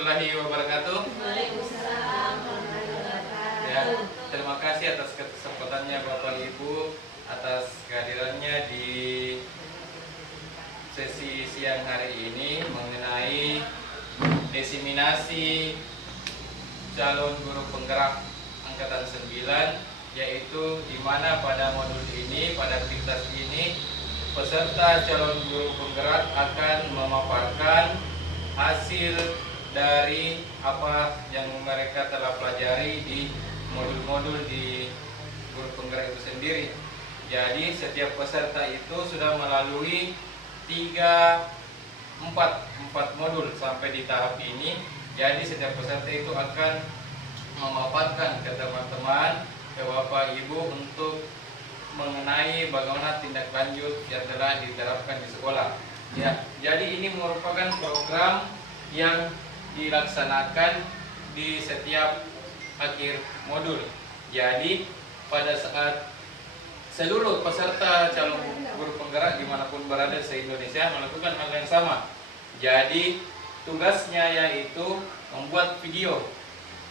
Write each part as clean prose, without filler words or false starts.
warahmatullahi wabarakatuh. Waalaikumsalam warahmatullahi wabarakatuh. Ya, terima kasih atas kesempatannya Bapak Ibu atas kehadirannya di sesi siang hari ini mengenai desiminasi calon guru penggerak angkatan 9, yaitu di mana pada modul ini, pada aktivitas ini, peserta calon guru penggerak akan memaparkan hasil dari apa yang mereka telah pelajari di modul-modul di guru penggerak itu sendiri. Jadi setiap peserta itu sudah melalui 4 modul sampai di tahap ini. Jadi setiap peserta itu akan memaparkan ke teman-teman, ke Bapak Ibu untuk mengenai bagaimana tindak lanjut yang telah diterapkan di sekolah. Ya, jadi ini merupakan program yang dilaksanakan di setiap akhir modul. Jadi pada saat seluruh peserta calon guru penggerak dimanapun berada se-Indonesia melakukan hal yang sama. Jadi tugasnya yaitu membuat video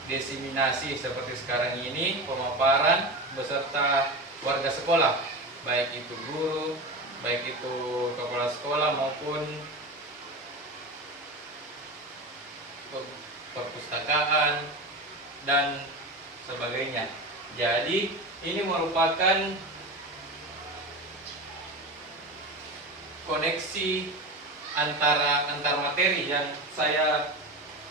desiminasi seperti sekarang ini, pemaparan beserta warga sekolah, baik itu guru, baik itu kepala sekolah maupun perpustakaan dan sebagainya. Jadi ini merupakan koneksi antar materi yang saya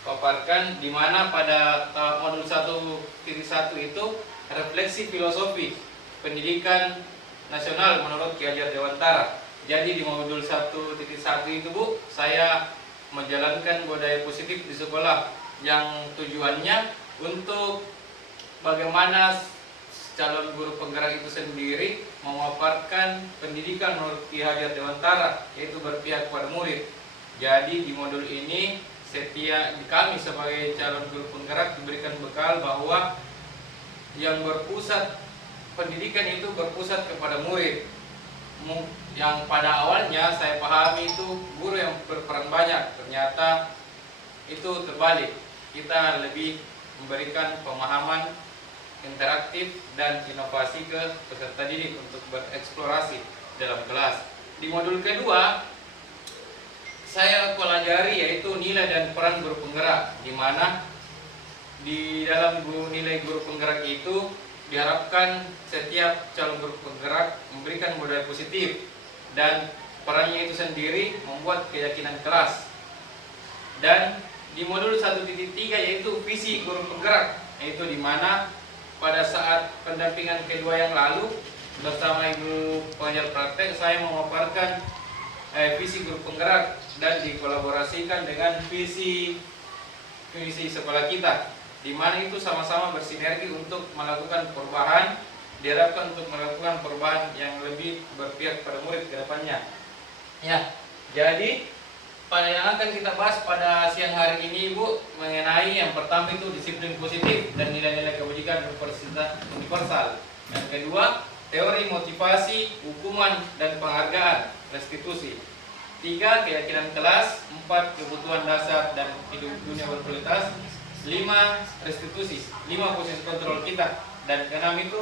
paparkan, di mana pada modul 1.1 itu refleksi filosofi pendidikan nasional menurut Ki Hajar Dewantara. Jadi di modul 1.1 itu Bu, saya menjalankan budaya positif di sekolah yang tujuannya untuk bagaimana calon guru penggerak itu sendiri memaparkan pendidikan menurut Ki Hajar Dewantara, yaitu berpihak pada murid. Jadi di modul ini kami sebagai calon guru penggerak diberikan bekal bahwa yang berpusat pendidikan itu berpusat kepada murid. Yang pada awalnya saya pahami itu guru yang berperan banyak, ternyata itu terbalik. Kita lebih memberikan pemahaman interaktif dan inovasi ke peserta didik untuk bereksplorasi dalam kelas. Di modul kedua saya pelajari yaitu nilai dan peran guru penggerak, di mana di dalam nilai guru penggerak itu diharapkan setiap calon guru penggerak memberikan budaya positif dan perannya itu sendiri membuat keyakinan kelas. Dan di modul 1.3 yaitu visi guru penggerak, yaitu di mana pada saat pendampingan kedua yang lalu bersama Ibu pengajar praktek saya memaparkan visi guru penggerak dan dikolaborasikan dengan visi sekolah kita, di mana itu sama-sama bersinergi untuk melakukan perubahan, diharapkan untuk melakukan perubahan yang lebih berpihak pada murid ke depannya. Ya, jadi pada yang akan kita bahas pada siang hari ini Ibu mengenai yang pertama itu disiplin positif dan nilai-nilai kebajikan universal. Yang kedua, teori motivasi, hukuman dan penghargaan, restitusi. 3, keyakinan kelas. 4, kebutuhan dasar dan hidup dunia berkualitas. 5, restitusi, 5 posisi kontrol kita. Dan ke-6 itu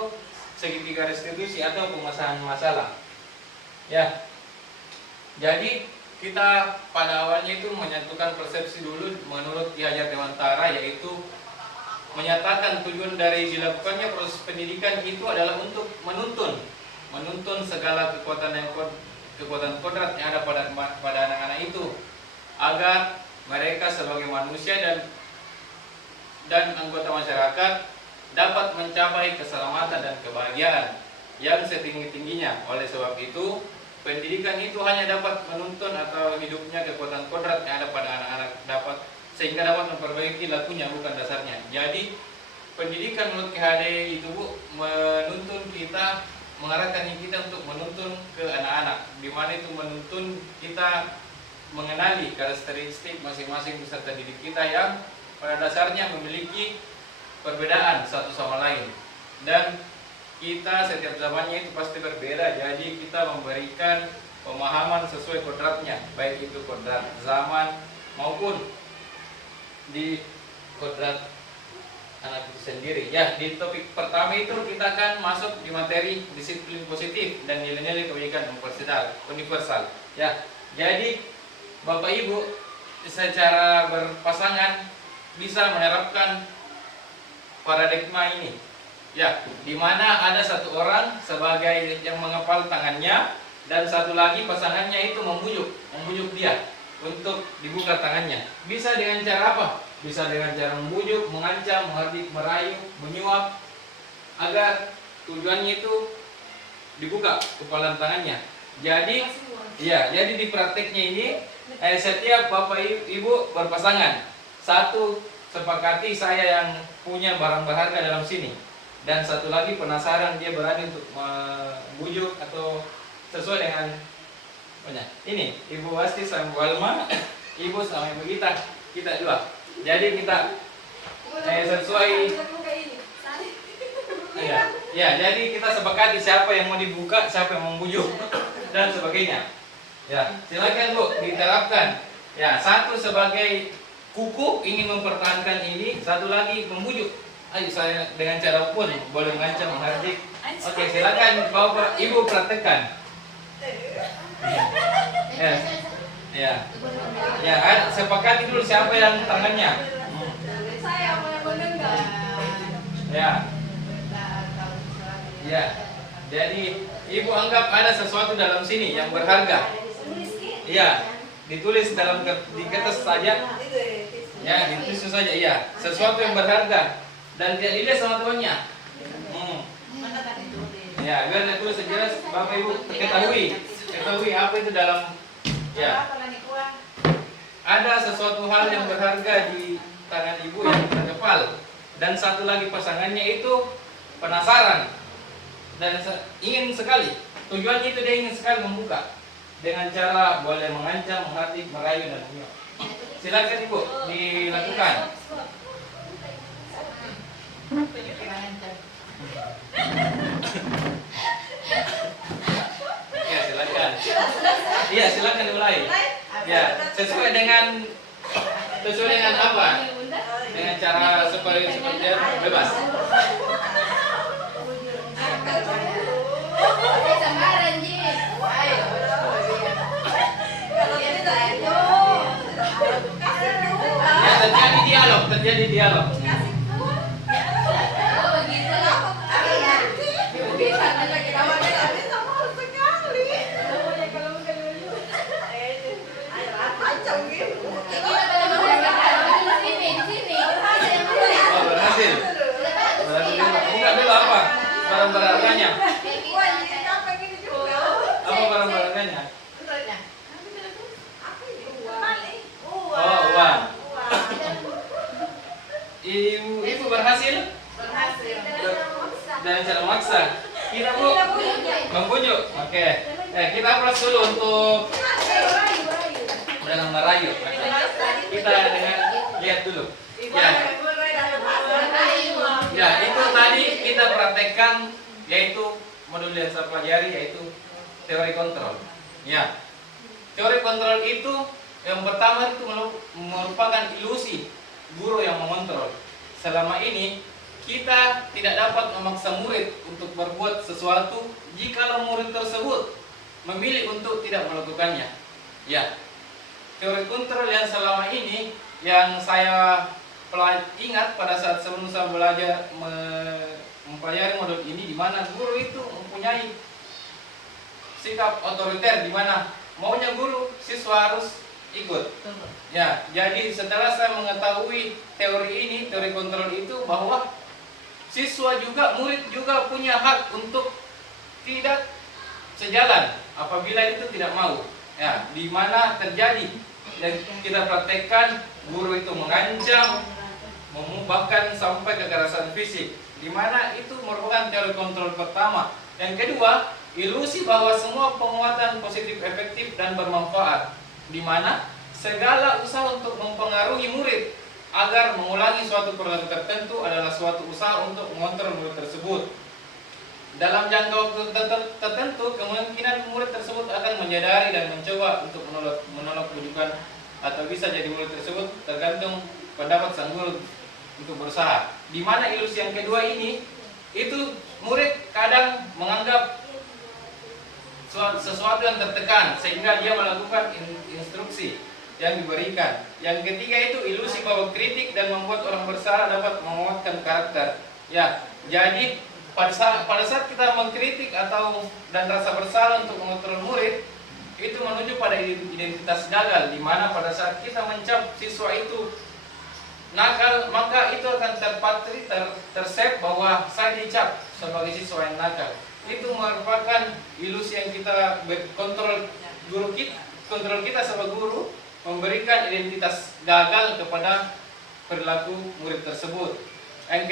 segitiga restitusi atau pemecahan masalah. Ya, jadi kita pada awalnya itu menyatukan persepsi dulu menurut Ki Hajar Dewantara, yaitu menyatakan tujuan dari dilakukannya proses pendidikan itu adalah untuk menuntun segala kekuatan kodrat yang ada pada anak-anak itu, agar mereka sebagai manusia dan anggota masyarakat dapat mencapai keselamatan dan kebahagiaan yang setinggi-tingginya. Oleh sebab itu, pendidikan itu hanya dapat menuntun atau hidupnya kekuatan kodrat yang ada pada anak-anak sehingga dapat memperbaiki lakunya, bukan dasarnya. Jadi pendidikan menurut KHD itu Bu menuntun kita, mengarahkan kita untuk menuntun ke anak-anak, di mana itu menuntun kita mengenali karakteristik masing-masing peserta didik kita yang pada dasarnya memiliki perbedaan satu sama lain, dan kita setiap zamannya itu pasti berbeda. Jadi kita memberikan pemahaman sesuai kodratnya, baik itu kodrat zaman maupun di kodrat anak itu sendiri. Ya, di topik pertama itu kita akan masuk di materi disiplin positif dan nilai-nilai kebajikan universal. Ya, jadi Bapak Ibu secara berpasangan bisa menerapkan paradigma ini. Ya, di mana ada satu orang sebagai yang mengepal tangannya dan satu lagi pasangannya itu membujuk dia untuk dibuka tangannya. Bisa dengan cara apa? Bisa dengan cara membujuk, mengancam, menghardik, merayu, menyuap agar tujuannya itu dibuka kepalan tangannya. Jadi, ya, jadi di prakteknya ini setiap Bapak Ibu berpasangan, satu sepakati saya yang punya barang berharga dalam sini, dan satu lagi penasaran dia berani untuk membujuk atau sesuai dengan ini Ibu Wasti sama Bu Alma, Ibu sama Ibu kita dua. Jadi kita sesuai ya, jadi kita sepakati siapa yang mau dibuka, siapa yang mau membujuk dan sebagainya. Ya, silakan Bu diterapkan. Ya, satu sebagai kuku ingin mempertahankan ini, satu lagi membujuk. Ayo saya dengan cara pun boleh mengancam, menghardik. Oke, silakan Bapak Ibu praktekkan. Ya. Ya. Ya, sepakati dulu siapa yang tangannya. Saya mau mendengar. Ya. Ya. Jadi Ibu anggap ada sesuatu dalam sini yang berharga. Iya, ditulis di kertas saja. Ya, ditulis saja. Iya, sesuatu yang berharga dan tidak dilihat sama tuannya. Ya, biar ditulis sejelas Bapak Ibu ketahui apa itu dalam. Ya. Ada sesuatu hal yang berharga di tangan Ibu yang terkepal, dan satu lagi pasangannya itu penasaran dan ingin sekali. Tujuannya itu dia ingin sekali membuka dengan cara boleh mengancam, menghardik, merayu dan menyuap. Silakan Ibu dilakukan. Ya, silakan. Iya, silakan dimulai. Ya, sesuai dengan apa? Dengan cara supaya bebas. Ya, terjadi dialog. Oh, berhasil. Buka dulu apa? Barang berharganya. Apa barang berharganya? Oh, uang. Ibu berhasil? Dan cara maksa. Kita Bu membujuk. Oke. Kita aplaus dulu untuk dengan merayu. Kita lihat dulu. Ya. Ya, itu tadi kita praktekkan, yaitu modul yang saya pelajari, yaitu teori kontrol. Ya. Teori kontrol itu yang pertama itu merupakan ilusi guru yang mengontrol. Selama ini kita tidak dapat memaksa murid untuk berbuat sesuatu jika murid tersebut memilih untuk tidak melakukannya. Ya. Teori kontrol yang selama ini yang saya ingat pada saat sebelum saya belajar mempelajari modul ini, di mana guru itu mempunyai sikap otoriter, di mana maunya guru siswa harus ikut. Ya, jadi setelah saya mengetahui teori ini, teori kontrol itu, bahwa siswa juga, murid juga punya hak untuk tidak sejalan apabila itu tidak mau. Ya, di mana terjadi dan kita praktekkan guru itu mengancam, bahkan sampai kekerasan fisik, di mana itu merupakan teori kontrol pertama. Yang kedua, ilusi bahwa semua penguatan positif, efektif dan bermanfaat, di mana segala usaha untuk mempengaruhi murid agar mengulangi suatu perilaku tertentu adalah suatu usaha untuk mengontrol murid tersebut. Dalam jangka waktu tertentu, kemungkinan murid tersebut akan menyadari dan mencoba untuk menolak bujukan, atau bisa jadi murid tersebut tergantung pendapat sang guru untuk berusaha. Di mana ilusi yang kedua ini, itu murid kadang menganggap sesuatu yang tertekan sehingga dia melakukan instruksi yang diberikan. Yang ketiga itu ilusi bahwa kritik dan membuat orang bersalah dapat menguatkan karakter. Ya, jadi pada saat kita mengkritik dan rasa bersalah untuk mengontrol murid, itu menuju pada identitas gagal, di mana pada saat kita mencap siswa itu nakal, maka itu akan tersep bahwa saya dicap sebagai siswa yang nakal. Itu merupakan ilusi yang kita kontrol kontrol kita sebagai guru, memberikan identitas gagal kepada perilaku murid tersebut. Yang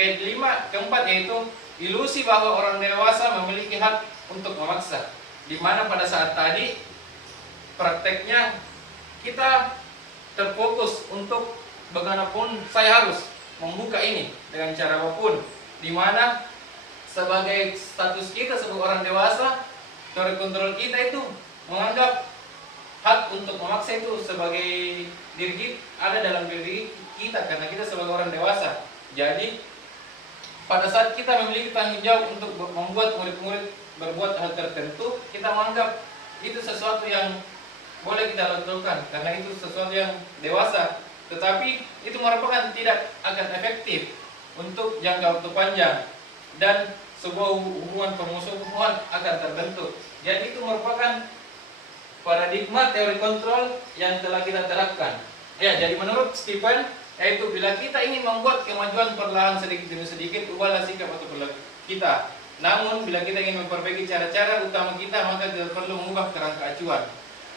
keempat yaitu ilusi bahwa orang dewasa memiliki hak untuk memaksa, di mana pada saat tadi prakteknya kita terfokus untuk bagaimanapun saya harus membuka ini dengan cara apapun, di mana sebagai status kita sebagai orang dewasa, teori kontrol kita itu menganggap hak untuk memaksa itu sebagai diri kita, ada dalam diri kita karena kita sebagai orang dewasa. Jadi pada saat kita memiliki tanggung jawab untuk membuat murid-murid berbuat hal tertentu, kita menganggap itu sesuatu yang boleh kita lakukan karena itu sesuatu yang dewasa. Tetapi itu merupakan tidak akan efektif untuk jangka waktu panjang dan sebuah hubungan permusuhan akan terbentuk. Jadi itu merupakan paradigma teori kontrol yang telah kita terapkan. Ya, jadi menurut Stephen, yaitu bila kita ingin membuat kemajuan perlahan sedikit demi sedikit, ubahlah sikap atau perilaku kita. Namun bila kita ingin memperbaiki cara-cara utama kita, maka kita perlu mengubah kerangka acuan.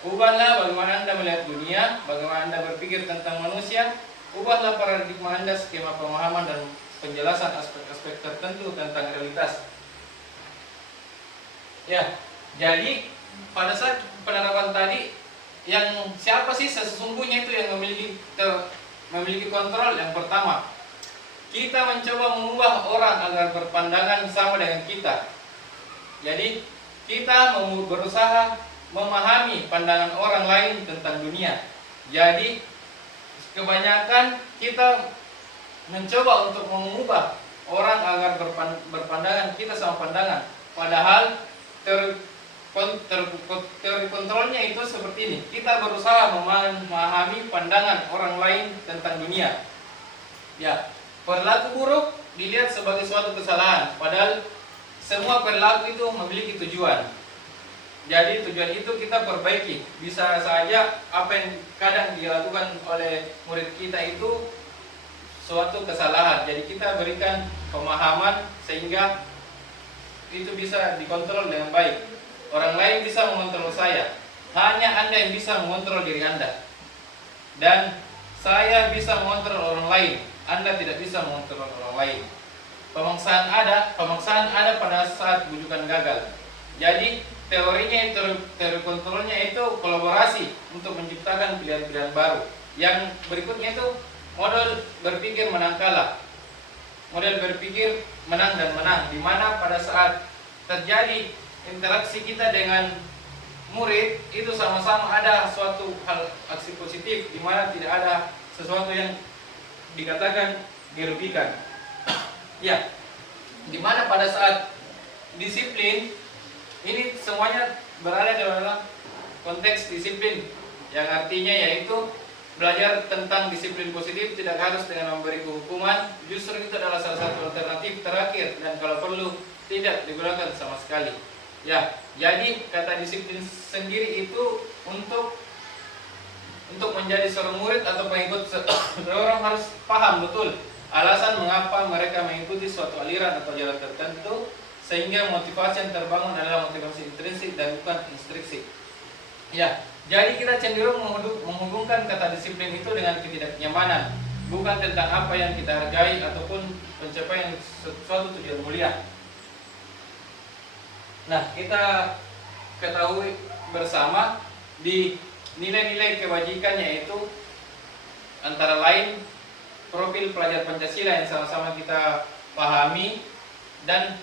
Ubahlah bagaimana Anda melihat dunia, bagaimana Anda berpikir tentang manusia. Ubahlah paradigma Anda, skema pemahaman dan penjelasan aspek-aspek tertentu tentang realitas. Ya, jadi pada saat penerapan tadi, yang siapa sih sesungguhnya itu yang memiliki kontrol? Yang pertama, kita mencoba mengubah orang agar berpandangan sama dengan kita. Jadi kita berusaha memahami pandangan orang lain tentang dunia. Jadi kebanyakan kita mencoba untuk mengubah orang agar berpandangan kita sama pandangan. Padahal teori kontrolnya itu seperti ini. Kita berusaha memahami pandangan orang lain tentang dunia. Ya, perilaku buruk dilihat sebagai suatu kesalahan, padahal semua perilaku itu memiliki tujuan. Jadi tujuan itu kita perbaiki. Bisa saja apa yang kadang dilakukan oleh murid kita itu suatu kesalahan. Jadi kita berikan pemahaman sehingga itu bisa dikontrol dengan baik. Orang lain bisa mengontrol saya, hanya Anda yang bisa mengontrol diri Anda. Dan saya bisa mengontrol orang lain, Anda tidak bisa mengontrol orang lain. Pemaksaan ada pada saat bujukan gagal. Jadi teorinya itu, teori kontrolnya itu kolaborasi untuk menciptakan pilihan-pilihan baru. Yang berikutnya itu model berpikir menang kalah. Model berpikir menang dan menang, di mana pada saat terjadi interaksi kita dengan murid itu sama-sama ada suatu hal aksi positif, di mana tidak ada sesuatu yang dikatakan dirugikan. Ya, di mana pada saat disiplin ini semuanya berada dalam konteks disiplin, yang artinya yaitu belajar tentang disiplin positif tidak harus dengan memberi hukuman, justru itu adalah salah satu alternatif terakhir dan kalau perlu tidak digunakan sama sekali. Ya, jadi kata disiplin sendiri itu untuk menjadi seorang murid atau pengikut seorang harus paham betul alasan mengapa mereka mengikuti suatu aliran atau jalan tertentu, sehingga motivasi yang terbangun adalah motivasi intrinsik dan bukan instrinsik. Ya, jadi kita cenderung menghubungkan kata disiplin itu dengan ketidaknyamanan, bukan tentang apa yang kita hargai ataupun pencapaian suatu tujuan mulia. Nah, kita ketahui bersama di nilai-nilai kebajikan, yaitu antara lain profil pelajar Pancasila yang sama-sama kita pahami, dan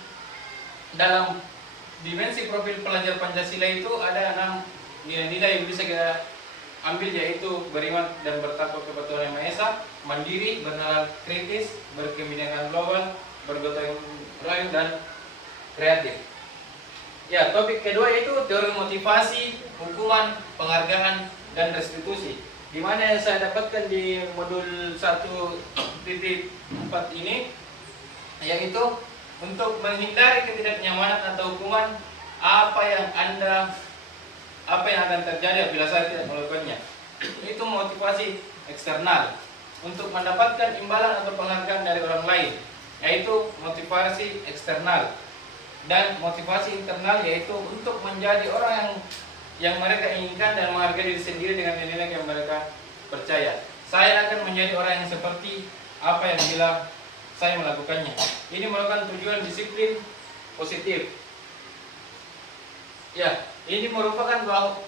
dalam dimensi profil pelajar Pancasila itu ada 6 nilai-nilai yang bisa kita ambil yaitu beriman dan bertakwa kepada Tuhan Yang Maha Esa, mandiri, bernalar kritis, berkebinekaan global, bergotong royong dan kreatif. Ya, topik kedua itu teori motivasi, hukuman, penghargaan, dan restitusi. Di mana yang saya dapatkan di modul 1.4 ini, yaitu untuk menghindari ketidaknyamanan atau hukuman, apa yang akan terjadi apabila saya tidak melakukannya. Itu motivasi eksternal untuk mendapatkan imbalan atau penghargaan dari orang lain, yaitu motivasi eksternal. Dan motivasi internal yaitu untuk menjadi orang yang mereka inginkan dan menghargai diri sendiri dengan nilai yang mereka percaya. Saya akan menjadi orang yang seperti apa yang bila saya melakukannya. Ini merupakan tujuan disiplin positif. Ya, ini merupakan bahwa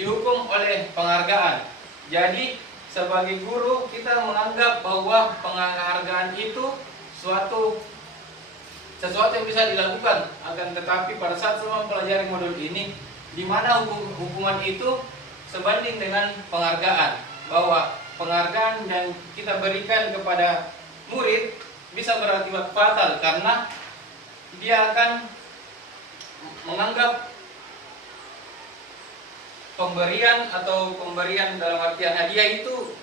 dihukum oleh penghargaan. Jadi sebagai guru kita menganggap bahwa penghargaan itu sesuatu yang bisa dilakukan, akan tetapi pada saat saya mempelajari modul ini, di mana hukuman itu sebanding dengan penghargaan, bahwa penghargaan yang kita berikan kepada murid bisa berakibat fatal karena dia akan menganggap pemberian dalam artian hadiah itu,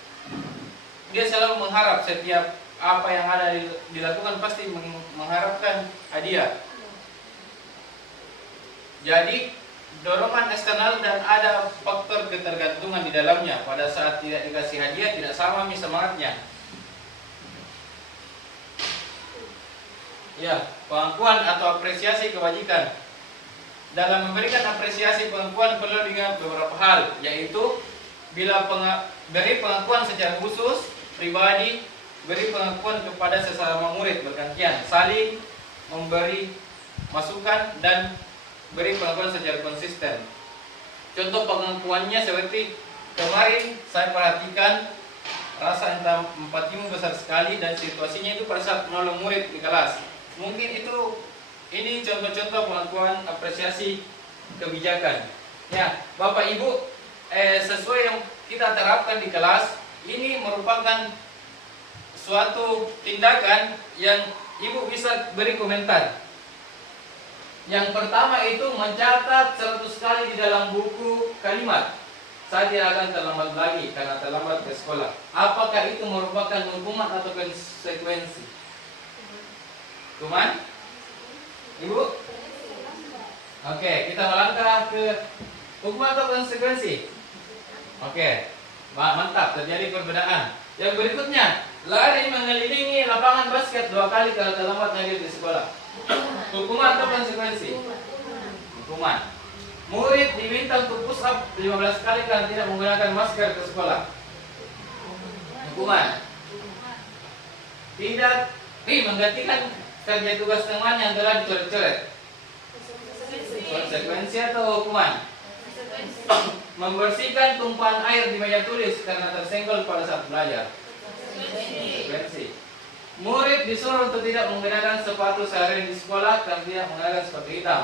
dia selalu mengharap setiap apa yang ada dilakukan pasti mengharapkan hadiah. Jadi dorongan eksternal dan ada faktor ketergantungan di dalamnya. Pada saat tidak dikasih hadiah tidak sama semangatnya. Ya, pengakuan atau apresiasi kebajikan. Dalam memberikan apresiasi pengakuan perlu diingat beberapa hal, yaitu bila beri pengakuan secara khusus, pribadi, beri pengakuan kepada sesama murid bergantian, saling memberi masukan dan beri pengakuan secara konsisten. Contoh pengakuannya seperti kemarin saya perhatikan rasa empatimu besar sekali dan situasinya itu pada saat menolong murid di kelas. Mungkin ini contoh-contoh pengakuan apresiasi kebijakan. Ya, Bapak Ibu, sesuai yang kita terapkan di kelas, ini merupakan suatu tindakan yang Ibu bisa beri komentar. Yang pertama itu mencatat 100 kali di dalam buku kalimat. Saya tidak akan terlambat lagi karena terlambat ke sekolah. Apakah itu merupakan hukuman atau konsekuensi? Hukuman? Ibu? Oke, kita melangkah ke hukuman atau konsekuensi. Oke, mantap, terjadi perbedaan. Yang berikutnya, lari mengelilingi lapangan basket 2 kali kalau terlambat hadir di sekolah. Hukuman atau konsekuensi? Hukuman. Murid diminta untuk push up 15 kali kalau tidak menggunakan masker ke sekolah. Hukuman. Tidak menggantikan kerja tugas teman yang telah dicoret-coret. Konsekuensi atau hukuman? Membersihkan tumpahan air di meja tulis karena tersenggol pada saat belajar. Konsekuensi. Murid disuruh untuk tidak menggunakan sepatu sehari di sekolah karena tidak menggunakan sepatu hitam.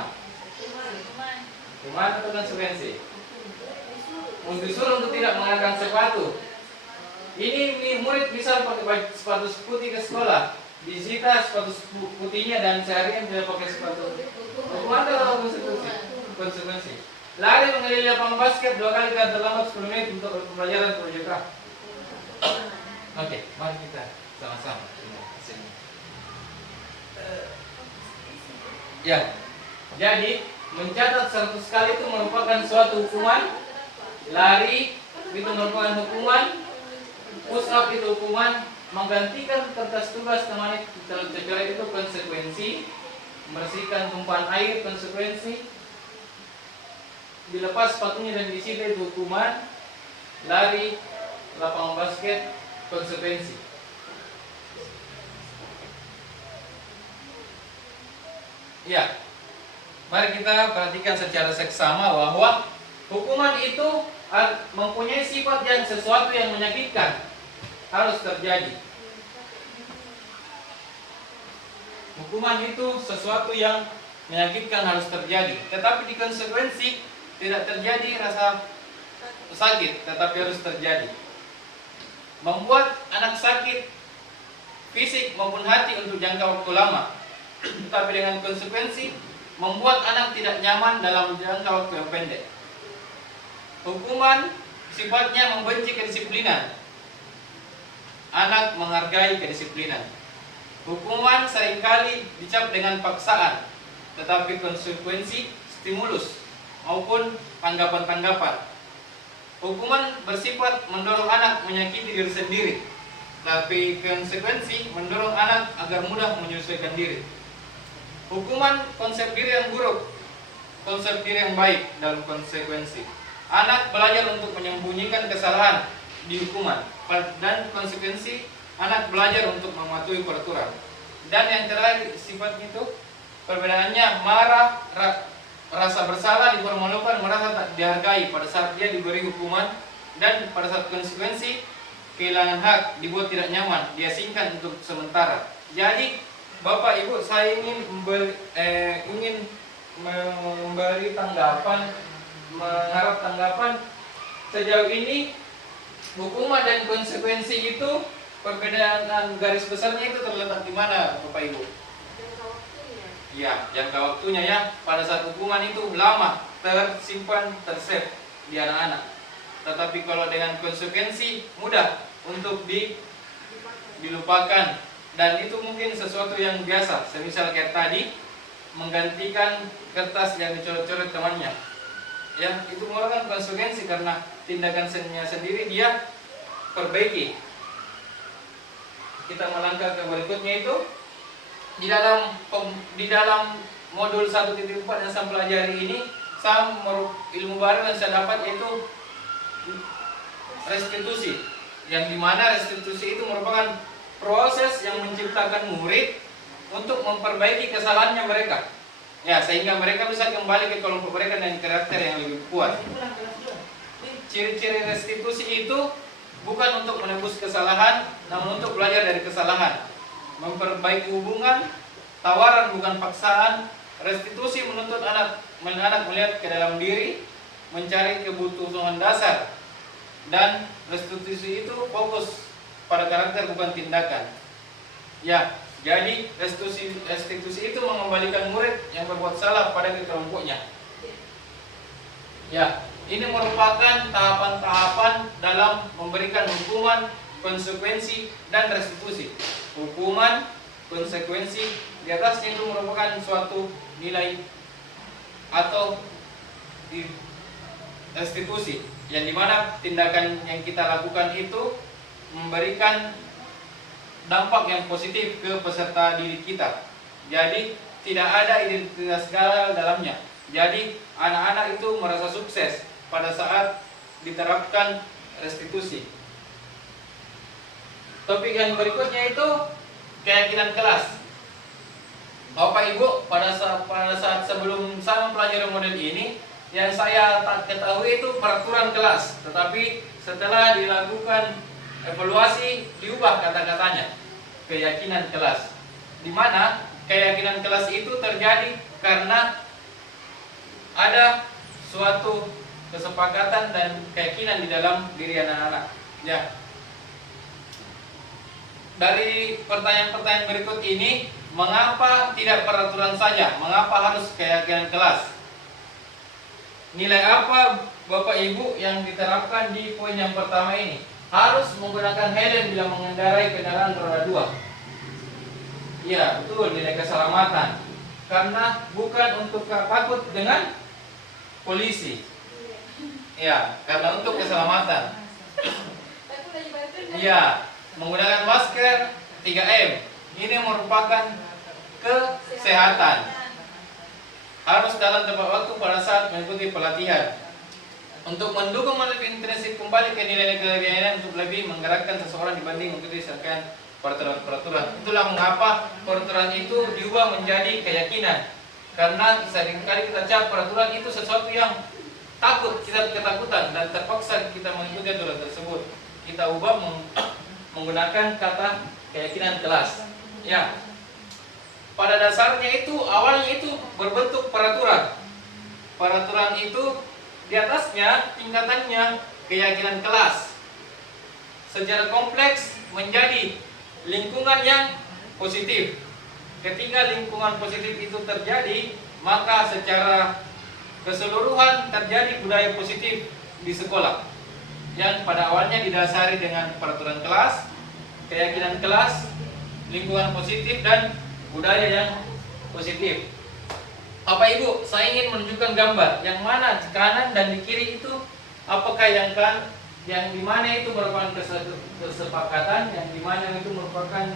Hukuman atau konsekuensi? Disuruh untuk tidak menggunakan sepatu. Ini murid bisa pakai sepatu putih ke sekolah, disita sepatu putihnya dan seharian tidak pakai sepatu. Hukuman atau konsekuensi? Lari mengelilingi lapangan basket 2 kali dan terlambat 10 menit untuk pembelajaran proyek. Oke, mari kita sama-sama. Ya, jadi mencatat 100 kali itu merupakan suatu hukuman. Lari itu merupakan hukuman. Push up itu hukuman. Menggantikan kertas tugas teman tercoret itu konsekuensi. Membersihkan tumpahan air konsekuensi. Dilepas sepatunya dan disita itu hukuman. Lari lapangan basket konsekuensi. Ya, mari kita perhatikan secara seksama bahwa hukuman itu mempunyai sifat yang sesuatu yang menyakitkan harus terjadi. Hukuman itu sesuatu yang menyakitkan harus terjadi, tetapi di konsekuensi tidak terjadi rasa sakit, tetapi harus terjadi. Membuat anak sakit fisik maupun hati untuk jangka waktu lama, tetapi dengan konsekuensi membuat anak tidak nyaman dalam jangka waktu yang pendek. Hukuman sifatnya membenci kedisiplinan. Anak menghargai kedisiplinan. Hukuman seringkali dicap dengan paksaan, tetapi konsekuensi stimulus maupun tanggapan-tanggapan. Hukuman bersifat mendorong anak menyakiti diri sendiri, tapi konsekuensi mendorong anak agar mudah menyesuaikan diri. Hukuman konsep diri yang buruk, konsep diri yang baik dalam konsekuensi. Anak belajar untuk menyembunyikan kesalahan di hukuman, dan konsekuensi anak belajar untuk mematuhi peraturan. Dan yang terakhir sifatnya itu perbedaannya marah, rasa bersalah dipermalukan, merasa tak dihargai pada saat dia diberi hukuman, dan pada saat konsekuensi kehilangan hak, dibuat tidak nyaman, diasingkan untuk sementara. Jadi Bapak Ibu, saya ingin memberi tanggapan, mengharap tanggapan sejauh ini hukuman dan konsekuensi itu perbedaan garis besarnya itu terletak di mana Bapak Ibu? Ya, jangka waktunya ya. Pada saat hukuman itu lama tersimpan, tersave di anak-anak. Tetapi kalau dengan konsekuensi mudah untuk dilupakan, dan itu mungkin sesuatu yang biasa. Semisal kayak tadi menggantikan kertas yang dicoret-coret temannya. Ya, itu merupakan konsekuensi karena tindakannya sendiri dia perbaiki. Kita melangkah ke berikutnya itu di dalam modul 1.4 yang saya pelajari ini, ilmu baru yang saya dapat yaitu restitusi, yang dimana restitusi itu merupakan proses yang menciptakan murid untuk memperbaiki kesalahannya mereka, ya, sehingga mereka bisa kembali ke kelompok mereka dengan karakter yang lebih kuat. Ciri-ciri restitusi itu bukan untuk menebus kesalahan, namun untuk belajar dari kesalahan, memperbaiki hubungan, tawaran bukan paksaan. Restitusi menuntut anak melihat ke dalam diri, mencari kebutuhan dasar, dan restitusi itu fokus pada karakter bukan tindakan. Ya, jadi restitusi itu mengembalikan murid yang berbuat salah pada kelompoknya. Ya, ini merupakan tahapan-tahapan dalam memberikan hukuman, konsekuensi, dan restitusi. Hukuman, konsekuensi, di atasnya itu merupakan suatu nilai atau restitusi, yang dimana tindakan yang kita lakukan itu memberikan dampak yang positif ke peserta didik kita. Jadi tidak ada identitas gagal dalamnya. Jadi anak-anak itu merasa sukses pada saat diterapkan restitusi. Topik yang berikutnya itu keyakinan kelas. Bapak Ibu, pada saat sebelum saya mempelajari model ini, yang saya tak ketahui itu peraturan kelas. Tetapi setelah dilakukan evaluasi, diubah kata-katanya, keyakinan kelas. Di mana keyakinan kelas itu terjadi karena ada suatu kesepakatan dan keyakinan di dalam diri anak-anak. Ya. Dari pertanyaan-pertanyaan berikut ini, mengapa tidak peraturan saja? Mengapa harus keyakinan kelas? Nilai apa Bapak Ibu yang diterapkan di poin yang pertama ini? Harus menggunakan helm bila mengendarai kendaraan roda 2. Ya, betul, nilai keselamatan. Karena bukan untuk takut dengan polisi. Ya, karena untuk keselamatan. Ya, menggunakan masker 3M. Ini merupakan kesehatan. Harus dalam tepat waktu pada saat mengikuti pelatihan. Untuk mendukung melalui intrinsik kembali ke nilai keyakinan untuk lebih menggerakkan seseorang dibanding mengikuti serangkaian peraturan-peraturan. Itulah mengapa peraturan itu diubah menjadi keyakinan. Karena seringkali kita cap peraturan itu sesuatu yang takut, kita ketakutan dan terpaksa kita mengikuti aturan tersebut. Kita ubah menggunakan kata keyakinan kelas. Ya. Pada dasarnya itu awalnya itu berbentuk peraturan. Peraturan itu Di atasnya tingkatannya keyakinan kelas. Secara kompleks menjadi lingkungan yang positif. Ketika lingkungan positif itu terjadi, maka secara keseluruhan terjadi budaya positif di sekolah yang pada awalnya didasari dengan peraturan kelas, keyakinan kelas, lingkungan positif, dan budaya yang positif. Bapak Ibu, saya ingin menunjukkan gambar yang mana di kanan dan di kiri itu apakah yang yang di mana itu merupakan kesepakatan, yang di mana itu merupakan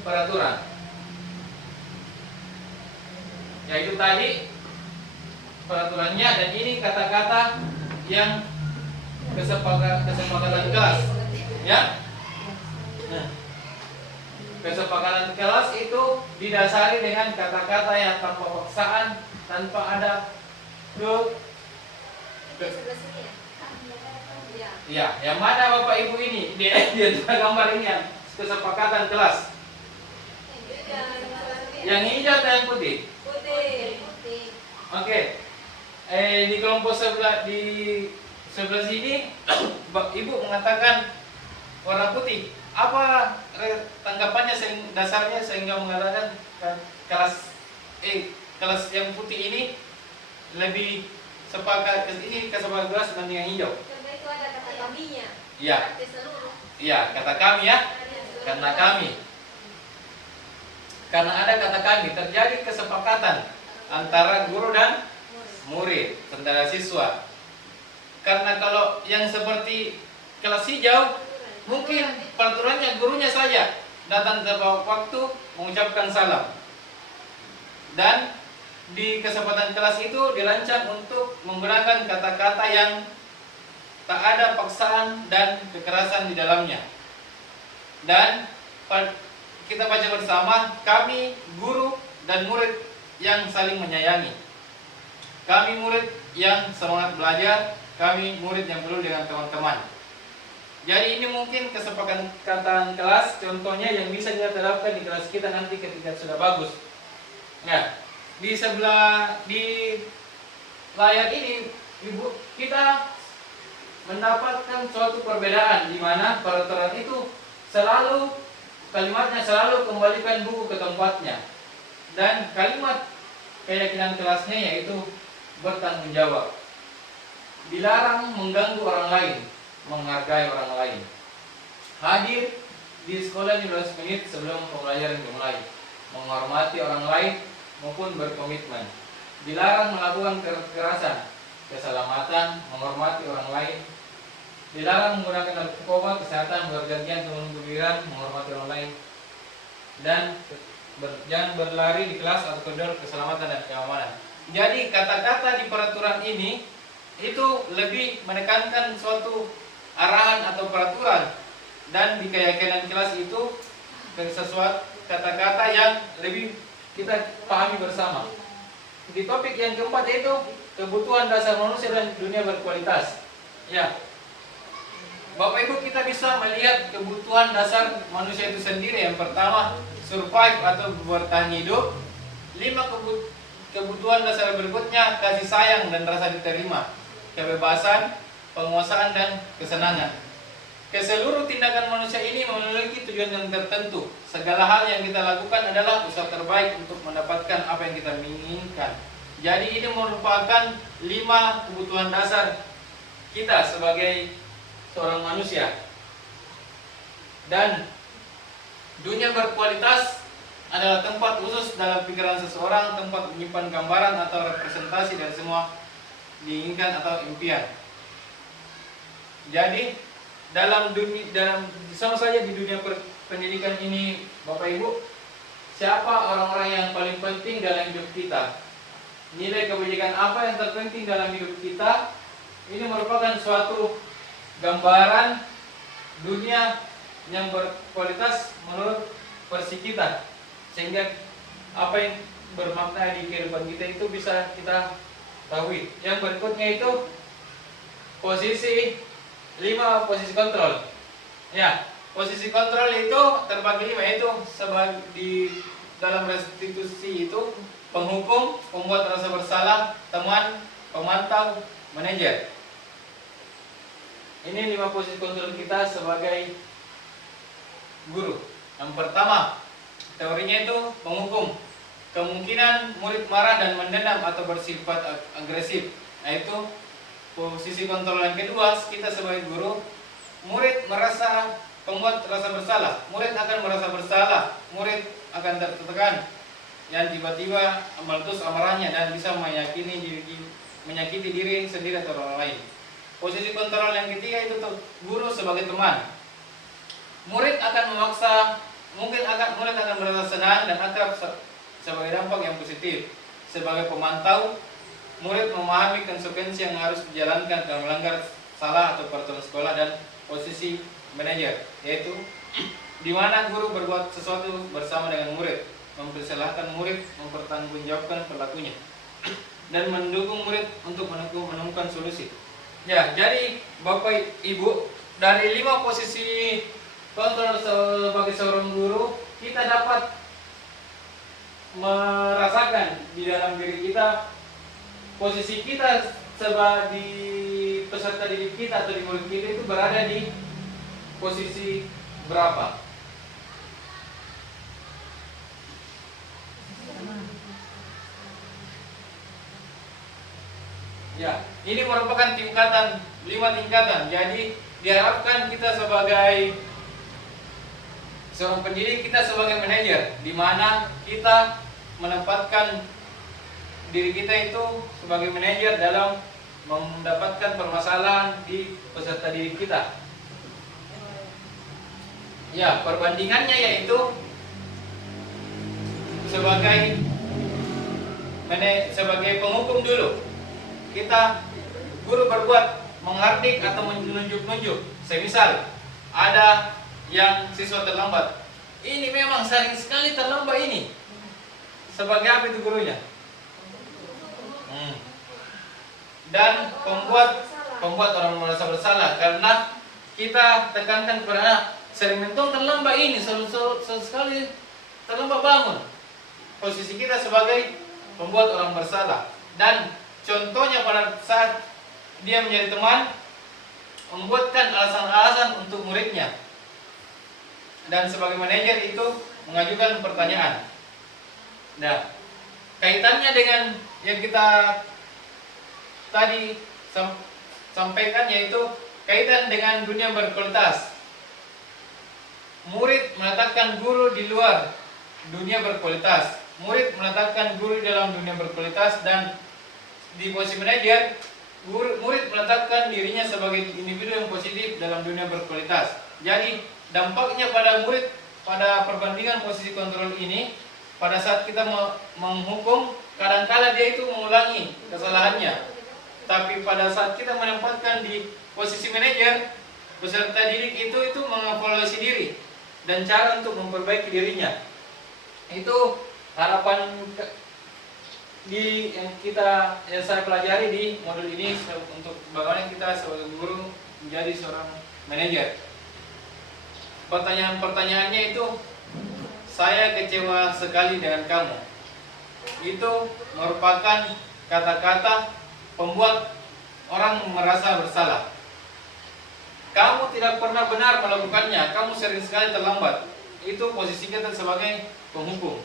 peraturan. Yaitu tadi peraturannya, dan ini kata-kata yang kesepakatan kelas. Ya. Nah, kesepakatan kelas itu didasari dengan kata-kata yang tanpa paksaan, tanpa ada ya, yang mana Bapak Ibu ini di gambar ini yang kesepakatan kelas. Yang hijau atau yang putih? Putih. Oke. Di kelompok di sebelah sini Ibu mengatakan warna putih. Apa tanggapannya dasarnya sehingga mengatakan kelas yang putih ini lebih sepakat, ini kesepakatan kelas dibanding yang hijau? Karena itu ada kata kaminya. Iya. Iya, kata kami ya. Karena kami. Karena ada kata kami, terjadi kesepakatan antara guru dan murid, antara siswa. Karena kalau yang seperti kelas hijau, mungkin peraturannya gurunya saja datang tepat waktu mengucapkan salam. Dan di kesempatan kelas itu dirancang untuk menggunakan kata-kata yang tak ada paksaan dan kekerasan di dalamnya. Dan kita baca bersama, kami guru dan murid yang saling menyayangi. Kami murid yang semangat belajar, kami murid yang peduli dengan teman-teman. Jadi ini mungkin kesepakatan kelas, contohnya yang bisa kita terapkan di kelas kita nanti ketika sudah bagus. Nah, di layar ini Ibu, kita mendapatkan suatu perbedaan di mana peraturan itu kalimatnya selalu kembalikan buku ke tempatnya, dan kalimat keyakinan kelasnya yaitu bertanggung jawab. Dilarang mengganggu orang lain, menghargai orang lain. Hadir di sekolah 15 menit sebelum pembelajaran dimulai, menghormati orang lain maupun berkomitmen. Dilarang melakukan kekerasan, keselamatan, menghormati orang lain. Dilarang menggunakan narkoba, kesehatan, bergantian, teman gembira, menghormati orang lain. Dan jangan berlari di kelas atau koridor, keselamatan dan keamanan. Jadi kata-kata di peraturan ini itu lebih menekankan suatu arahan atau peraturan, dan di keyakinan kelas itu sesuatu kata-kata yang lebih kita pahami bersama. Di topik yang keempat yaitu kebutuhan dasar manusia dan dunia berkualitas. Ya, Bapak Ibu, kita bisa melihat kebutuhan dasar manusia itu sendiri. Yang pertama, survive atau bertahan hidup. 5 kebutuhan dasar berikutnya, kasih sayang dan rasa diterima, kebebasan, penguasaan, dan kesenangan. Keseluruh tindakan manusia ini memiliki tujuan yang tertentu. Segala hal yang kita lakukan adalah usaha terbaik untuk mendapatkan apa yang kita inginkan. Jadi ini merupakan 5 kebutuhan dasar kita sebagai seorang manusia. Dan dunia berkualitas adalah tempat khusus dalam pikiran seseorang, tempat menyimpan gambaran atau representasi dari semua diinginkan atau impian. Jadi sama saja di dunia pendidikan ini, Bapak Ibu, siapa orang-orang yang paling penting dalam hidup kita? Nilai kebajikan apa yang terpenting dalam hidup kita? Ini merupakan suatu gambaran dunia yang berkualitas menurut versi kita, sehingga apa yang bermakna di kehidupan kita itu bisa kita tahu. Yang berikutnya itu posisi 5 posisi kontrol. Ya, posisi kontrol itu terbagi 5, yaitu di dalam restitusi itu penghukum, pembuat rasa bersalah, teman, pemantau, manajer. Ini 5 posisi kontrol kita sebagai guru. Yang pertama, teorinya itu penghukum. Kemungkinan murid marah dan mendendam atau bersifat agresif. Nah, itu posisi kontrol yang kedua, kita sebagai guru. Murid merasa, pembuat rasa bersalah. Murid akan merasa bersalah. Murid akan tertekan yang tiba-tiba meletus amarahnya dan bisa menyakiti diri sendiri atau orang lain. Posisi kontrol yang ketiga itu tuh guru sebagai teman. Murid akan memaksa, murid akan merasa senang dan akrab sebagai dampak yang positif. Sebagai pemantau, murid memahami konsekuensi yang harus dijalankan kalau melanggar salah atau peraturan sekolah. Dan posisi manajer, yaitu di mana guru berbuat sesuatu bersama dengan murid, mempersilahkan murid mempertanggungjawabkan perilakunya dan mendukung murid untuk menemukan solusi. Ya, jadi Bapak Ibu, dari 5 posisi kontrol sebagai seorang guru, kita dapat merasakan di dalam diri kita posisi kita sebagai peserta didik kita atau di murid kita itu berada di posisi berapa. Ya, ini merupakan tingkatan, 5 tingkatan. Jadi diharapkan kita sebagai seorang pendidik, kita sebagai manajer, di mana kita menempatkan diri kita itu sebagai manajer dalam mendapatkan permasalahan di peserta didik kita. Ya, perbandingannya yaitu sebagai penghukum dulu. Kita guru berbuat menghardik atau menunjuk-nunjuk. Semisal ada yang siswa terlambat. Ini memang sering sekali terlambat ini. Sebagai apa itu gurunya? Dan pembuat orang merasa bersalah karena kita tekankan kepada anak, sering mentong terlambat ini, sekali terlambat bangun. Posisi kita sebagai pembuat orang bersalah. Dan contohnya pada saat dia menjadi teman, membuatkan alasan-alasan untuk muridnya. Dan sebagai manajer itu mengajukan pertanyaan. Nah, kaitannya dengan yang kita tadi sampaikan, yaitu kaitan dengan dunia berkualitas. Murid meletakkan guru di luar dunia berkualitas. Murid meletakkan guru di dalam dunia berkualitas. Dan di posisi manajer, murid meletakkan dirinya sebagai individu yang positif dalam dunia berkualitas. Jadi dampaknya pada murid pada perbandingan posisi kontrol ini, pada saat kita menghukum, kadangkala dia itu mengulangi kesalahannya. Tapi pada saat kita menempatkan di posisi manajer, peserta didik itu mengevaluasi diri dan cara untuk memperbaiki dirinya. Itu harapan yang saya pelajari di modul ini untuk bagaimana kita sebagai guru menjadi seorang manajer. Pertanyaan-pertanyaannya itu, saya kecewa sekali dengan kamu. Itu merupakan kata-kata pembuat orang merasa bersalah. Kamu tidak pernah benar melakukannya, kamu sering sekali terlambat. Itu posisi kita sebagai penghukum.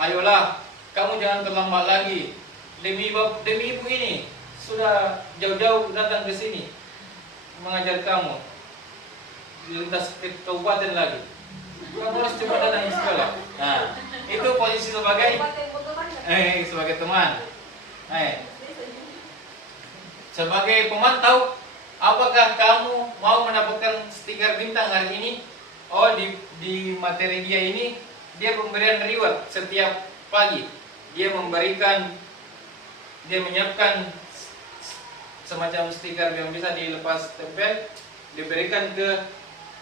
Ayolah, kamu jangan terlambat lagi. Demi ibu ini sudah jauh-jauh datang ke sini mengajar kamu. Lintas ke kabupaten lagi. Kamu harus cepat datang ke sekolah. Nah, itu posisi sebagai teman. Sebagai pemantau, apakah kamu mau mendapatkan stiker bintang hari ini? Oh, di materi dia ini, dia pemberian reward setiap pagi. Dia menyiapkan semacam stiker yang bisa dilepas tempel, diberikan ke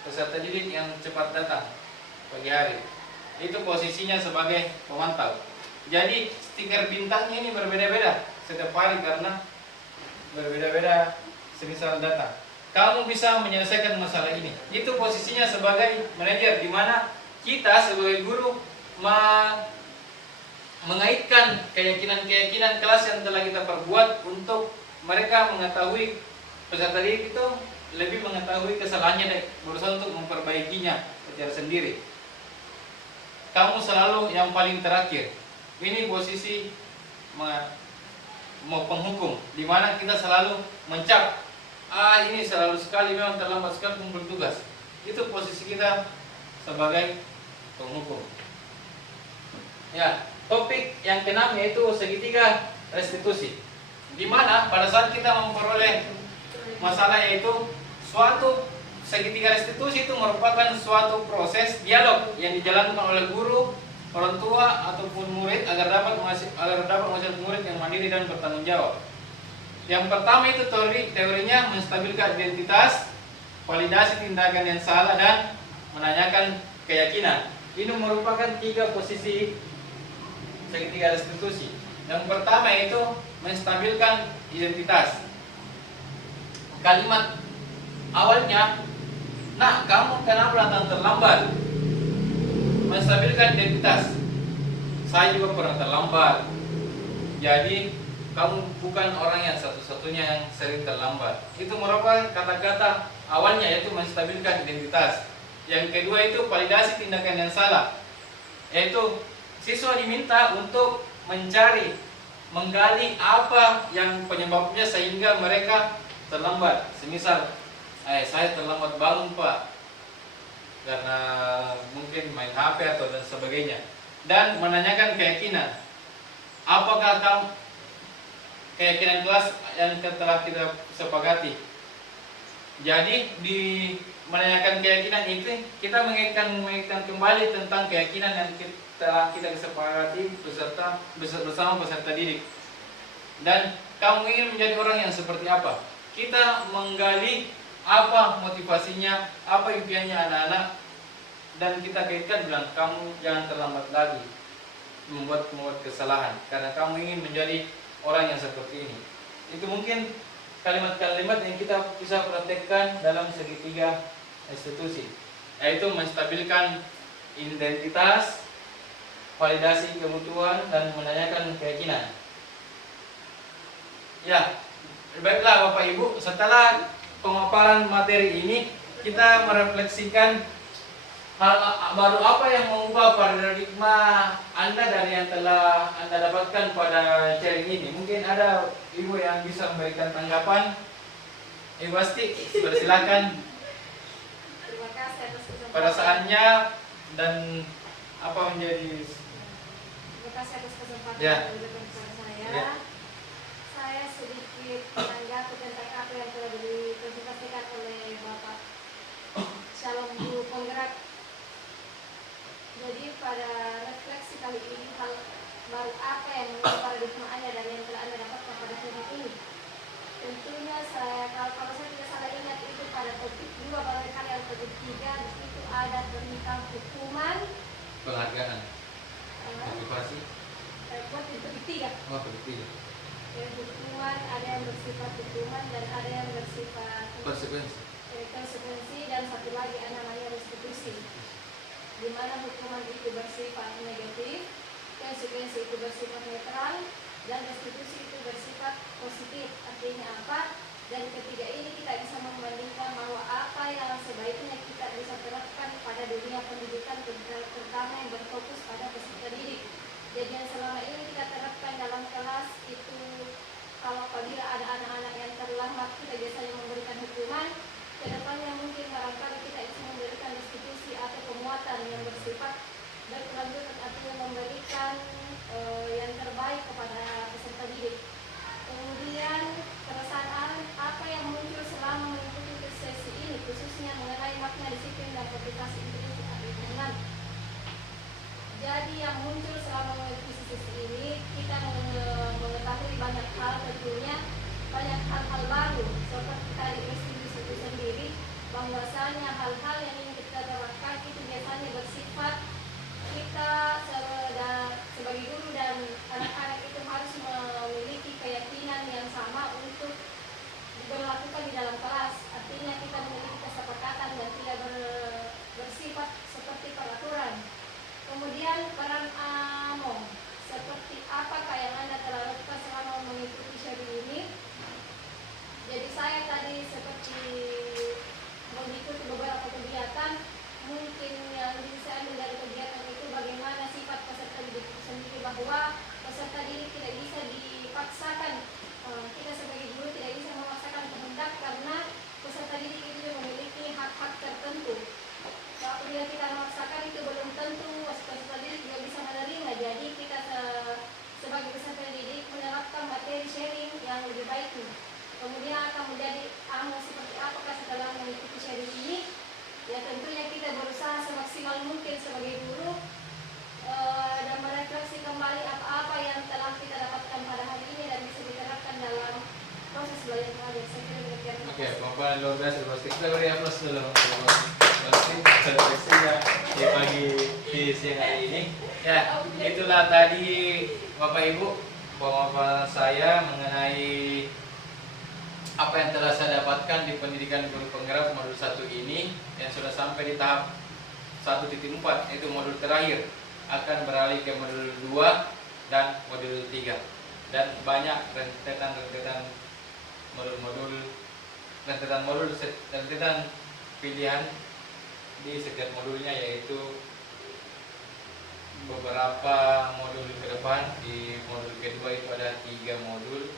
peserta didik yang cepat datang pagi hari. Itu posisinya sebagai pemantau. Jadi stiker bintangnya ini berbeda-beda setiap hari karena berbeda-beda semisal datang. Kamu bisa menyelesaikan masalah ini. Itu posisinya sebagai manajer, di mana kita sebagai guru mengaitkan keyakinan-keyakinan kelas yang telah kita perbuat untuk mereka mengetahui, peserta didik itu lebih mengetahui kesalahannya dan berusaha untuk memperbaikinya secara sendiri. Kamu selalu yang paling terakhir. Ini posisi mau penghukum, di mana kita selalu mencap, ini selalu sekali memang terlambat sekali kumpul tugas. Itu posisi kita sebagai penghukum. Ya, topik yang keenam yaitu segitiga restitusi. Di mana pada saat kita memperoleh masalah yaitu suatu segitiga restitusi itu merupakan suatu proses dialog yang dijalankan oleh guru, orang tua ataupun murid agar dapat menghasilkan murid yang mandiri dan bertanggung jawab. Yang pertama itu teorinya menstabilkan identitas, validasi tindakan yang salah dan menanyakan keyakinan. Ini merupakan 3 posisi segitiga restitusi. Yang pertama itu menstabilkan identitas. Kalimat awalnya, "Nak, kamu kenapa datang terlambat?" Menstabilkan identitas. Saya juga pernah terlambat. Jadi kamu bukan orang yang satu-satunya yang sering terlambat. Itu merupakan kata-kata awalnya yaitu menstabilkan identitas. Yang kedua itu validasi tindakan yang salah. Yaitu siswa diminta untuk menggali apa yang penyebabnya sehingga mereka terlambat. Semisal, saya terlambat bangun Pak, karena mungkin main HP atau dan sebagainya. Dan menanyakan keyakinan. Apakah kamu keyakinan kelas yang telah kita sepakati? Jadi di menanyakan keyakinan itu kita mengingatkan kembali tentang keyakinan yang telah kita sepakati bersama peserta didik. Dan kamu ingin menjadi orang yang seperti apa? Kita menggali apa motivasinya, apa impiannya anak-anak, dan kita kaitkan bilang kamu jangan terlambat lagi membuat kesalahan karena kamu ingin menjadi orang yang seperti ini. Itu mungkin kalimat-kalimat yang kita bisa praktekkan dalam segitiga restitusi, yaitu menstabilkan identitas, validasi kebutuhan, dan menanyakan keyakinan. Ya, baiklah Bapak Ibu, setelah pemaparan materi ini kita merefleksikan hal baru apa yang mengubah paradigma Anda dari yang telah Anda dapatkan pada sharing ini. Mungkin ada Ibu yang bisa memberikan tanggapan. Ibu Asti, silakan. Terima kasih atas kesempatan. Perasaannya dan apa menjadi. Terima kasih atas kesempatan Ya. yang diberikan kepada saya. Ya. Saya sedikit menanggapi tentang apa yang telah dipresentasikan oleh Bapak Shalom Guru Penggerak. Jadi pada refleksi kali ini hal baru apa yang mengubah paradigma Anda dari yang telah Anda dapatkan pada hari ini? Tentunya kalau saya tidak salah ingat itu pada topik 2 barangkali atau topik 3 di situ ada tentang hukuman, Penghargaan, motivasi. buat di topik 3. Oh, begitu. Hukuman, ada yang bersifat hukuman dan ada yang bersifat konsekuensi dan satu lagi ada namanya restitusi. Di mana hukuman itu bersifat negatif, konsekuensi itu bersifat netral, dan restitusi itu bersifat positif. Artinya apa? Dan ketiga ini kita bisa membandingkan bahwa apa yang sebaiknya kita bisa terapkan pada dunia pendidikan, terutama yang berfokus pada peserta didik. Jadi yang selama ini kita terapkan dalam kelas itu, kalau apabila ada anak-anak yang terlambat kita biasanya memberikan hukuman. Kedepannya mungkin barangkali kita bisa memberikan restitusi atau penguatan yang bersifat berkelanjutan, artinya memberikan yang terbaik kepada peserta didik. Kemudian perasaan apa yang muncul selama mengikuti sesi ini, khususnya mengenai makna disiplin dan aplikasi integritas. Jadi yang muncul selama mengikuti sesi ini, kita mengetahui banyak hal, tentunya banyak hal-hal baru seperti tadi restitusi itu sendiri, bahwasanya hal-hal yang ingin kita terapkan itu biasanya bersifat kita sebagai guru dan anak-anak itu harus memiliki keyakinan yang sama untuk diberlakukan di dalam kelas. Artinya kita memiliki kesepakatan dan tidak bersifat seperti peraturan. Kemudian peran AMO seperti saya kira demikian. Oke, Bapak luar biasa pasti. Kita beri aplaus dulu untuk pasti refleksinya di pagi di siang hari ini. Ya, itulah tadi Bapak Ibu pemaparan saya mengenai apa yang telah saya dapatkan di pendidikan guru penggerak modul 1 ini yang sudah sampai di tahap 1.4, itu modul terakhir, akan beralih ke modul 2 dan modul 3, dan banyak rentetan pilihan di setiap modulnya, yaitu beberapa modul ke depan. Di modul kedua itu ada 3 modul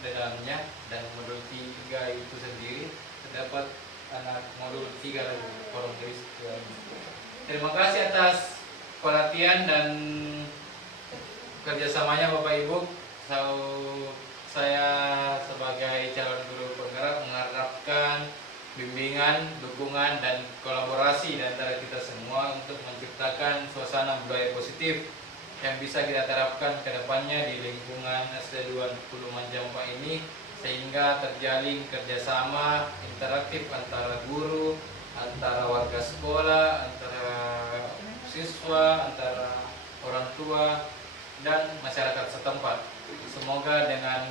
di dalamnya, dan modul 3 itu sendiri terdapat anak modul 3 lagi, kolom tulis. Terima kasih atas perhatian dan kerjasamanya Bapak Ibu. Saya sebagai calon guru penggerak mengharapkan bimbingan, dukungan, dan kolaborasi di antara kita semua untuk menciptakan suasana budaya positif yang bisa kita terapkan ke depannya di lingkungan SD 20 Manjampa ini, sehingga terjalin kerjasama interaktif antara guru, antara warga sekolah, antara siswa, antara orang tua, dan masyarakat setempat. Semoga dengan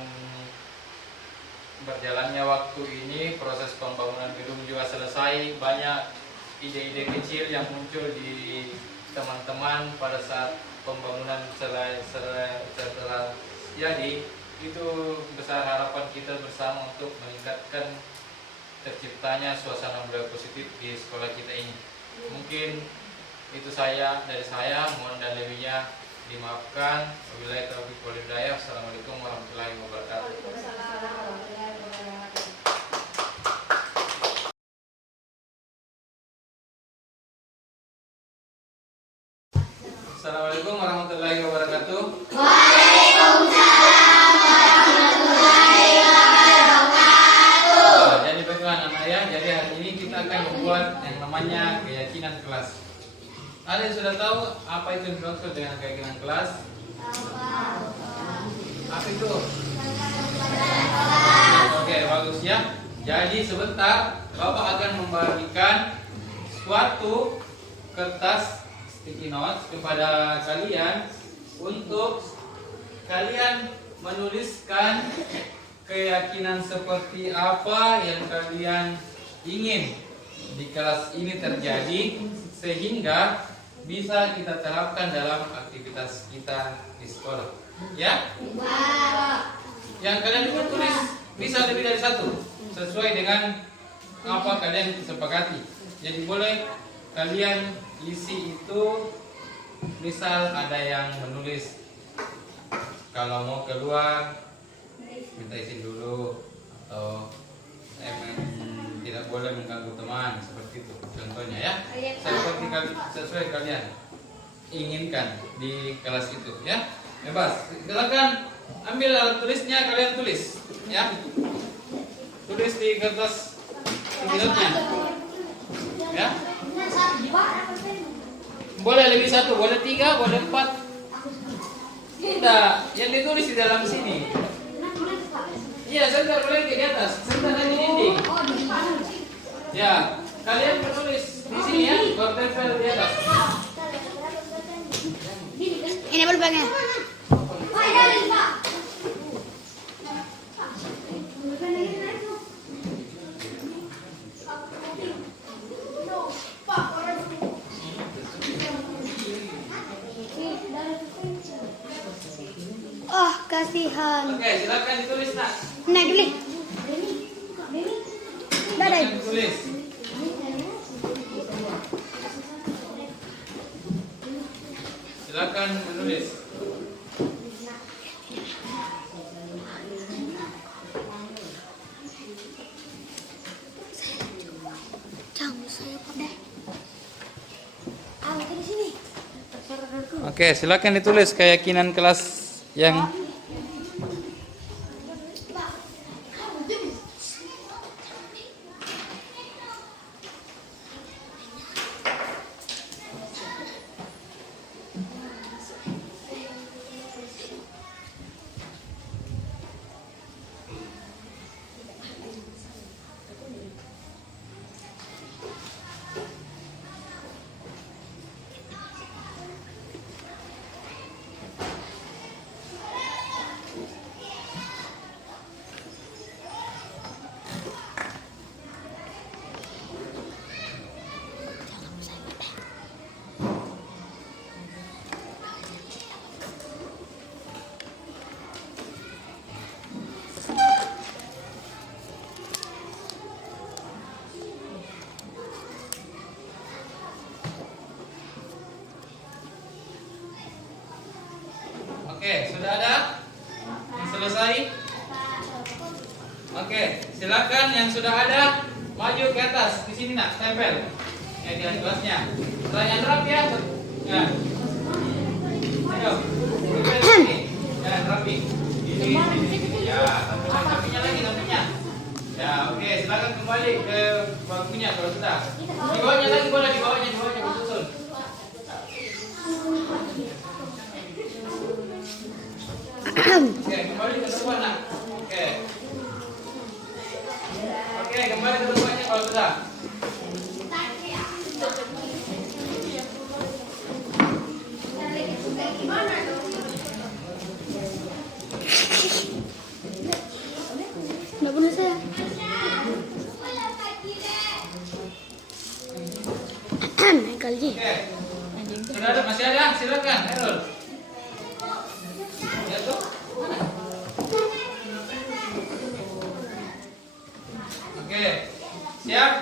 berjalannya waktu ini proses pembangunan gedung juga selesai. Banyak ide-ide kecil yang muncul di teman-teman pada saat pembangunan setelah jadi, itu besar harapan kita bersama untuk meningkatkan terciptanya suasana budaya positif di sekolah kita ini. Mungkin itu dari saya, mohon dan lebihnya dimaafkan. Wabillahi taufiq wal hidayah. Assalamualaikum warahmatullahi wabarakatuh. Assalamualaikum warahmatullahi wabarakatuh. Waalaikumsalam warahmatullahi wabarakatuh. Jadi bagaimana ya? Jadi hari ini kita akan membuat yang namanya keyakinan kelas. Ada yang sudah tahu apa itu yang dimaksud dengan keyakinan kelas? Apa itu? Oke, bagus ya. Jadi sebentar Bapak akan membagikan suatu kertas sticky notes kepada kalian untuk kalian menuliskan keyakinan seperti apa yang kalian ingin di kelas ini terjadi, sehingga bisa kita terapkan dalam aktivitas kita di sekolah. Ya? Yang kalian juga tulis bisa lebih dari satu, sesuai dengan apa kalian sepakati. Jadi boleh kalian isi itu, misal ada yang menulis kalau mau keluar minta izin dulu, atau tidak boleh mengganggu teman, seperti itu contohnya ya. Sesuai kalian inginkan di kelas itu ya. Bebas, silakan ambil alat tulisnya, kalian tulis ya. Tulis di kertas pilotnya ya. Boleh lebih satu, boleh 3, boleh 4. Tidak, yang ditulis di dalam sini. Iya, sebentar boleh di atas, sebentar di dinding. Ya, kalian menulis di sini ya, bertempel di atas. Ini berbagai. Oh, kasihan. Oke, silakan ditulis nak. Nah, dulu. Dadah. Silakan ditulis. Silakan menulis. Jangan saya kok deh. Di sini. Oke, silakan ditulis keyakinan kelas yang Oke, sudah ada? Yang selesai? Oke, silakan yang sudah ada maju ke atas di sini nak tempel. Di kelasnya. Pertanyaan rapi ya. Ya. Ayo. Tempel sini. Ya, rapi. Ini. Ya, tampilnya lagi tampilnya. Ya, oke, silakan kembali ke bangkunya kalau sudah. Di bawahnya lagi boleh, di bawahnya disusun. Oke, kembali ke depan nak. Oke. Oke, kembali ke tempatnya kalau sudah. Nggak punya saya. Michael G. Oke. Sudah ada, masih ada? Silakan, Errol. Ya tuh. Mana? Oke. Siap?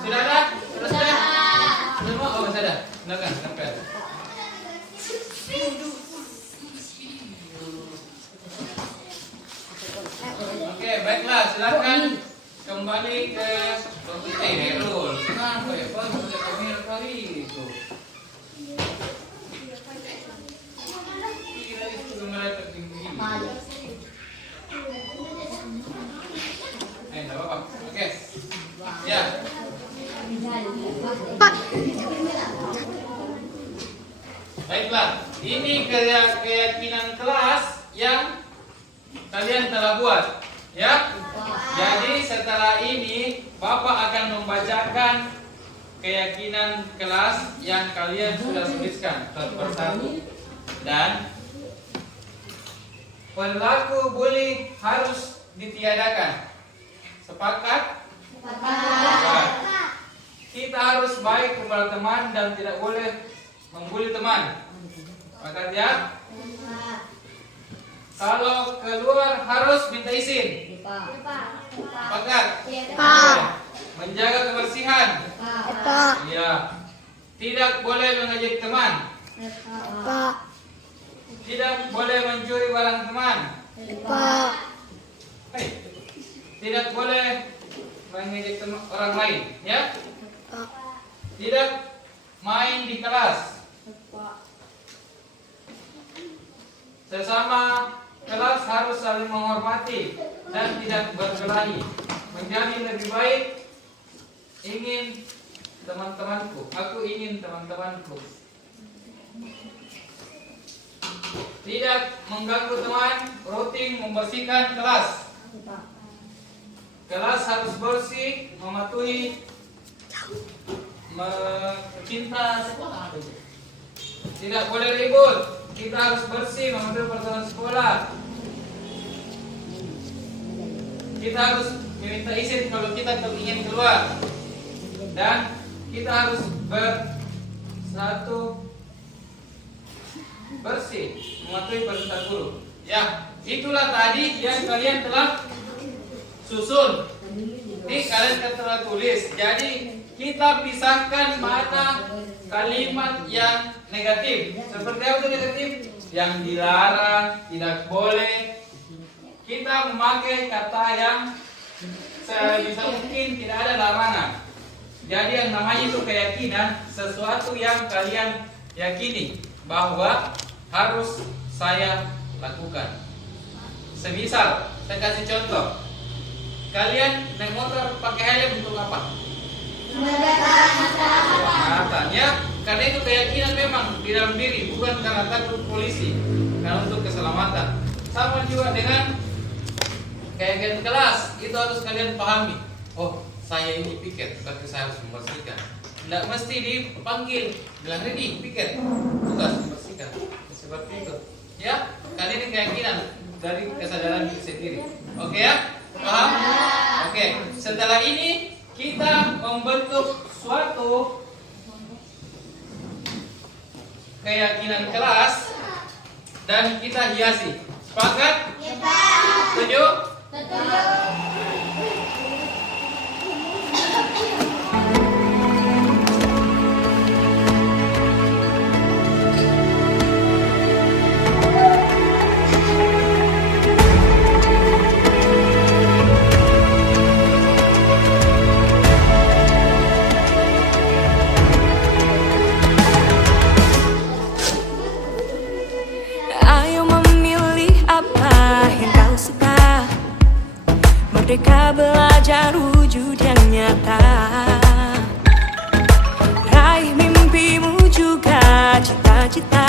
Sudah ada? Sudah? Semua? Oh, masih ada. Silakan, tempel. Oke, baiklah, silakan kembali ke Errol. Kenapa ya, Pak? Sudah kamera kali itu. Kira itu kamera tertinggi. Tidak apa-apa. Oke. Ya. Pak. Baiklah, ini keyakinan kelas yang kalian telah buat, ya. Jadi setelah ini Bapak akan membacakan keyakinan kelas yang kalian sudah tuliskan satu persatu. Dan perilaku bully harus ditiadakan. Sepakat? Sepakat. Kita harus baik kepada teman dan tidak boleh membuli teman. Sepakat ya? Kalau keluar harus minta izin. Sepakat? Pak. Menjaga kebersihan. Pak. Iya. Tidak boleh mengejek teman. Pak. Tidak boleh mencuri barang teman. Pak. Hei. Tidak boleh mengejek orang lain, ya? Pak. Tidak main di kelas. Sesama kelas harus saling menghormati dan tidak berkelahi. Menjadi lebih baik ingin teman-temanku. Aku ingin teman-temanku. Tidak mengganggu teman, rutin membersihkan kelas. Kelas harus bersih, mematuhi, mencinta sekolah. Tidak boleh ribut. Kita harus bersih, mematuhi peraturan sekolah. Kita harus meminta izin kalau kita ingin keluar. Dan kita harus bersatu bersih, mematuhi perintah guru. Ya, itulah tadi yang kalian telah susun. Ini kalian telah tulis. Jadi kita pisahkan mana kalimat yang negatif. Seperti apa itu negatif? Yang dilarang, tidak boleh. Kita memakai kata yang sebisa mungkin tidak ada larangan. Jadi yang namanya itu keyakinan, sesuatu yang kalian yakini bahwa harus saya lakukan. Semisal, saya kasih contoh. Kalian naik motor pakai helm untuk apa? Keselamatan, ya. Karena itu keyakinan memang di dalam diri, bukan karena takut polisi, karena untuk keselamatan. Sama juga dengan keyakinan kelas, itu harus kalian pahami. Oh, saya ini piket, tapi saya harus membersihkan. Tidak mesti dipanggil, bilang ready, piket, tugas membersihkan. Seperti itu, ya. Karena ini keyakinan dari kesadaran diri sendiri. Oke ya, paham? Oke. Setelah ini kita membentuk suatu keyakinan kelas dan kita hiasi. Sepakat? Setuju? belajar wujud yang nyata. Raih mimpimu juga cita-cita,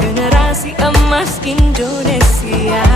generasi emas Indonesia.